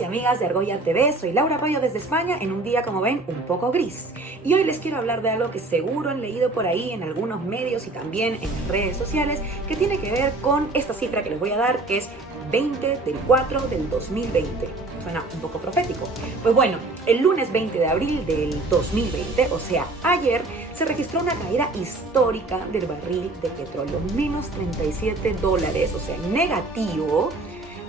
y amigas de Argolla TV, soy Laura Arroyo desde España en un día, como ven, un poco gris. Y hoy les quiero hablar de algo que seguro han leído por ahí en algunos medios y también en las redes sociales, que tiene que ver con esta cifra que les voy a dar, que es 20 del 4 del 2020. Suena un poco profético. Pues bueno, el lunes 20 de abril del 2020, o sea, ayer, se registró una caída histórica del barril de petróleo, menos $37, o sea, negativo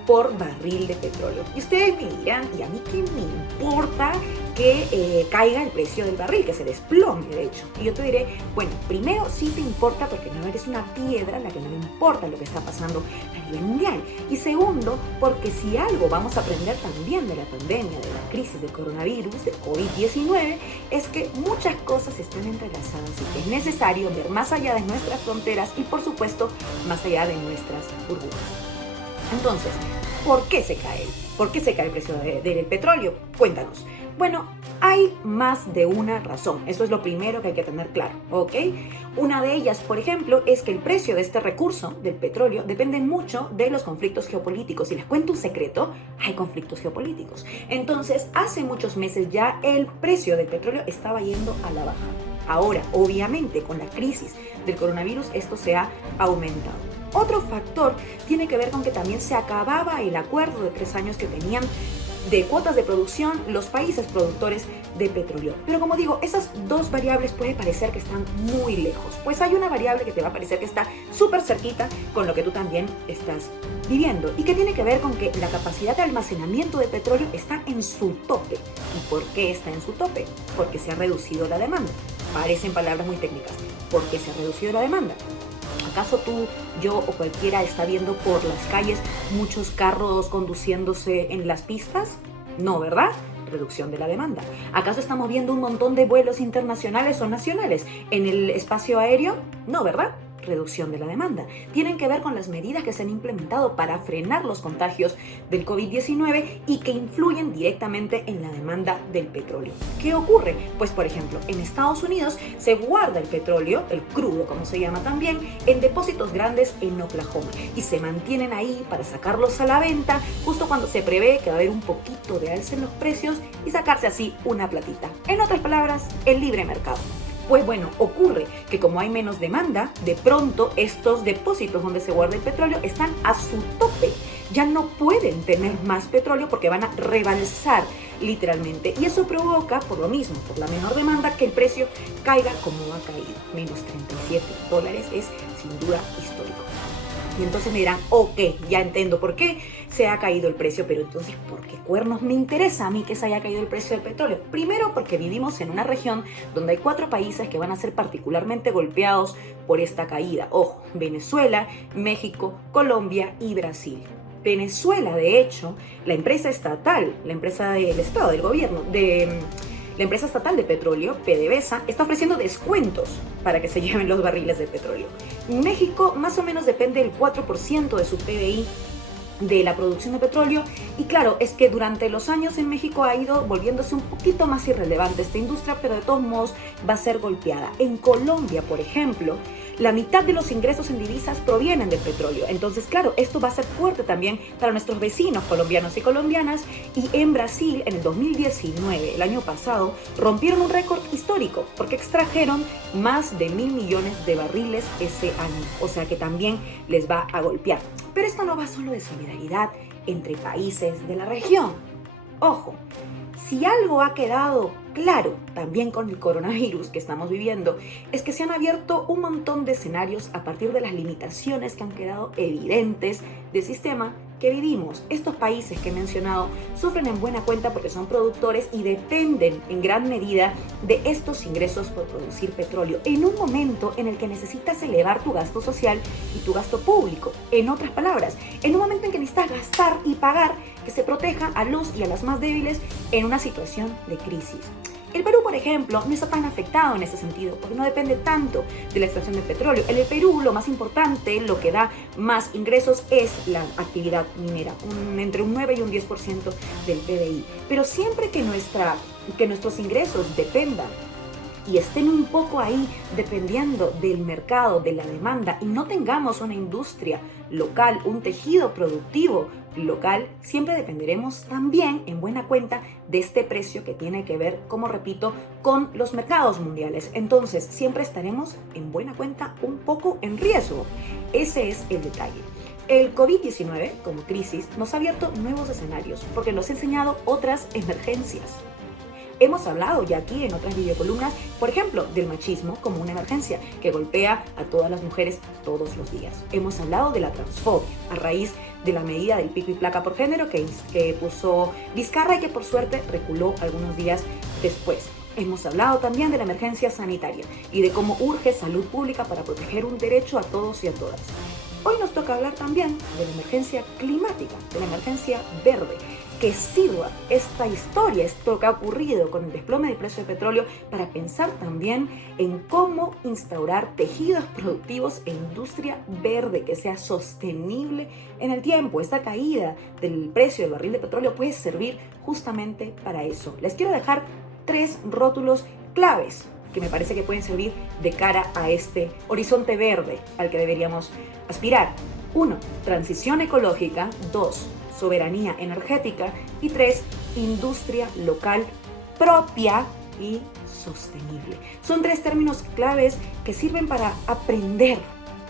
por barril de petróleo. Y ustedes me dirán, ¿y a mí qué me importa que caiga el precio del barril, que se desplome de hecho? Y yo te diré, bueno, primero sí te importa porque no eres una piedra a la que no le importa lo que está pasando a nivel mundial. Y segundo, porque si algo vamos a aprender también de la pandemia, de la crisis del coronavirus, del COVID-19, es que muchas cosas están entrelazadas y que es necesario ver más allá de nuestras fronteras y por supuesto más allá de nuestras burbujas. Entonces, ¿por qué se cae? ¿Por qué se cae el precio del petróleo? Cuéntanos. Bueno, hay más de una razón. Eso es lo primero que hay que tener claro, ¿ok? Una de ellas, por ejemplo, es que el precio de este recurso, del petróleo, depende mucho de los conflictos geopolíticos. Y les cuento un secreto, hay conflictos geopolíticos. Entonces, hace muchos meses ya el precio del petróleo estaba yendo a la baja. Ahora, obviamente, con la crisis del coronavirus, esto se ha aumentado. Otro factor tiene que ver con que también se acababa el acuerdo de 3 años que tenían de cuotas de producción los países productores de petróleo. Pero como digo, esas dos variables puede parecer que están muy lejos. Pues hay una variable que te va a parecer que está súper cerquita con lo que tú también estás viviendo y que tiene que ver con que la capacidad de almacenamiento de petróleo está en su tope. ¿Y por qué está en su tope? Porque se ha reducido la demanda. Parecen palabras muy técnicas. ¿Por qué se ha reducido la demanda? ¿Acaso tú, yo o cualquiera está viendo por las calles muchos carros conduciéndose en las pistas? No, ¿verdad? Reducción de la demanda. ¿Acaso estamos viendo un montón de vuelos internacionales o nacionales en el espacio aéreo? No, ¿verdad? Reducción de la demanda. Tienen que ver con las medidas que se han implementado para frenar los contagios del COVID-19 y que influyen directamente en la demanda del petróleo. ¿Qué ocurre? Pues, por ejemplo, en Estados Unidos se guarda el petróleo, el crudo como se llama también, en depósitos grandes en Oklahoma y se mantienen ahí para sacarlos a la venta justo cuando se prevé que va a haber un poquito de alza en los precios y sacarse así una platita. En otras palabras, el libre mercado. Pues bueno, ocurre que como hay menos demanda, de pronto estos depósitos donde se guarda el petróleo están a su tope. Ya no pueden tener más petróleo porque van a rebalsar literalmente. Y eso provoca, por lo mismo, por la menor demanda, que el precio caiga como ha caído. Menos $37 es sin duda histórico. Y entonces me dirán, ok, ya entiendo por qué se ha caído el precio, pero entonces, ¿por qué cuernos me interesa a mí que se haya caído el precio del petróleo? Primero, porque vivimos en una región donde hay 4 países que van a ser particularmente golpeados por esta caída. Ojo, Venezuela, México, Colombia y Brasil. Venezuela, de hecho, la empresa estatal, la empresa del Estado, del gobierno, la empresa estatal de petróleo, PDVSA, está ofreciendo descuentos para que se lleven los barriles de petróleo. México más o menos depende del 4% de su PBI de la producción de petróleo y claro, es que durante los años en México ha ido volviéndose un poquito más irrelevante esta industria, pero de todos modos va a ser golpeada. En Colombia, por ejemplo, la mitad de los ingresos en divisas provienen del petróleo. Entonces, claro, esto va a ser fuerte también para nuestros vecinos colombianos y colombianas. Y en Brasil, en el 2019, el año pasado, rompieron un récord histórico porque extrajeron más de 1.000 millones de barriles ese año. O sea que también les va a golpear. Pero esto no va solo de solidaridad entre países de la región. Ojo, si algo ha quedado claro también con el coronavirus que estamos viviendo, es que se han abierto un montón de escenarios a partir de las limitaciones que han quedado evidentes del sistema que vivimos. Estos países que he mencionado sufren en buena cuenta porque son productores y dependen en gran medida de estos ingresos por producir petróleo en un momento en el que necesitas elevar tu gasto social y tu gasto público. En otras palabras, en un momento en que necesitas gastar y pagar que se proteja a los y a las más débiles en una situación de crisis. El Perú, por ejemplo, no está tan afectado en ese sentido porque no depende tanto de la extracción de petróleo. En el Perú, lo más importante, lo que da más ingresos es la actividad minera, entre un 9 y un 10% del PBI. Pero siempre que nuestros ingresos dependan y estén un poco ahí dependiendo del mercado, de la demanda, y no tengamos una industria local, un tejido productivo local, siempre dependeremos también en buena cuenta de este precio que tiene que ver, como repito, con los mercados mundiales. Entonces siempre estaremos en buena cuenta un poco en riesgo. Ese es el detalle. El COVID-19 como crisis nos ha abierto nuevos escenarios porque nos ha enseñado otras emergencias. Hemos hablado ya aquí en otras videocolumnas, por ejemplo, del machismo como una emergencia que golpea a todas las mujeres todos los días. Hemos hablado de la transfobia a raíz de la medida del pico y placa por género que puso Vizcarra y que por suerte reculó algunos días después. Hemos hablado también de la emergencia sanitaria y de cómo urge salud pública para proteger un derecho a todos y a todas. Hoy nos toca hablar también de la emergencia climática, de la emergencia verde, que sirva esta historia, esto que ha ocurrido con el desplome del precio del petróleo, para pensar también en cómo instaurar tejidos productivos e industria verde que sea sostenible en el tiempo. Esta caída del precio del barril de petróleo puede servir justamente para eso. Les quiero dejar 3 rótulos claves que me parece que pueden servir de cara a este horizonte verde al que deberíamos aspirar. 1. Transición ecológica. 2. Soberanía energética. Y 3. Industria local propia y sostenible. Son 3 términos claves que sirven para aprender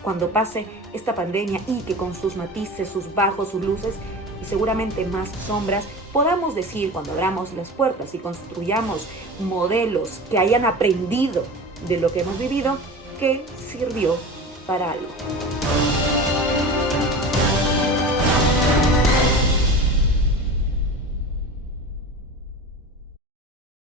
cuando pase esta pandemia y que con sus matices, sus bajos, sus luces y seguramente más sombras, podamos decir cuando abramos las puertas y construyamos modelos que hayan aprendido de lo que hemos vivido, que sirvió para algo.